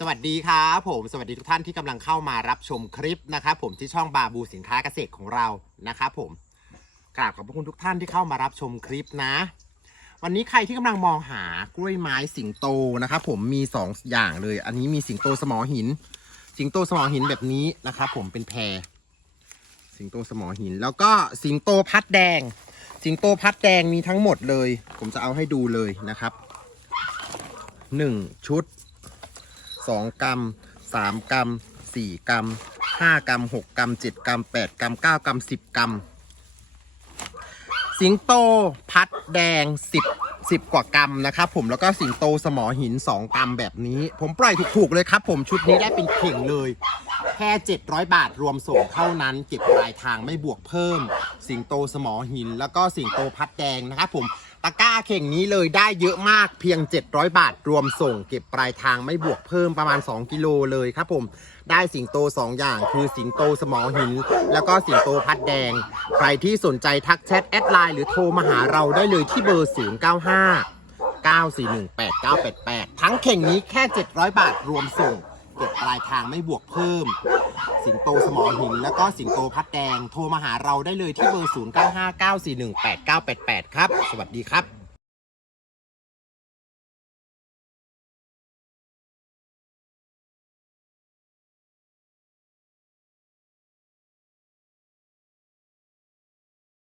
สวัสดีครับผมสวัสดีทุกท่านที่กำลังเข้ามารับชมคลิปนะครับผมที่ช่องบาบูสินค้าเกษตรของเรานะครับผมกราบขอบพระคุณทุกท่านที่เข้ามารับชมคลิปนะ วันนี้ใครที่กำลังมองหากล้วยไม้สิงโตนะครับผมมีสองอย่างเลย อันนี้มีสิงโตสมอหิน สิงโตสมอหินแบบนี้นะครับผมเป็นแพร สิงโตสมอหิน แล้วก็สิงโตพัดแดง สิงโตพัดแดงมีทั้งหมดเลย ผมจะเอาให้ดูเลยนะครับหนึ่งชุด สองกรัมสามกรัมสี่กรัมห้ากรัมหกกรัมเจ็ดกรัมแปดกรัมเก้ากรัมสิบกรัม สิงโตพัดแดงสิบสิบกว่ากรัมนะครับผมแล้วก็สิงโตสมอหิน 2 กรัมแบบนี้ ผมปล่อยถูกๆเลยครับผมชุดนี้ได้เป็นเข่งเลย แค่ 700 บาทรวมส่งเท่านั้น เก็บปลายทางไม่บวกเพิ่ม สิงโตสมอหิน แล้วก็สิงโตพัดแดงนะครับผมตะกร้าเข่งนี้เลยได้เยอะมากเพียง 700 บาทรวมส่ง เก็บปลายทางไม่บวกเพิ่มประมาณ 2 กิโลเลยครับผม ได้สิงโต 2 อย่าง คือสิงโตสมอหิน แล้วก็สิงโตพัดแดง ใครที่สนใจทักแชทแอดไลน์หรือโทรมาหาเราได้เลยที่เบอร์ 095 9418988 ทั้งเข่งนี้แค่ 700 บาทรวมส่ง เก็บปลายทางไม่บวกเพิ่ม สิงโตสมอหิน แล้วก็สิงโตพัดแดง โทรมาหาเราได้เลยที่เบอร์ 0959418988 ครับ สวัสดีครับ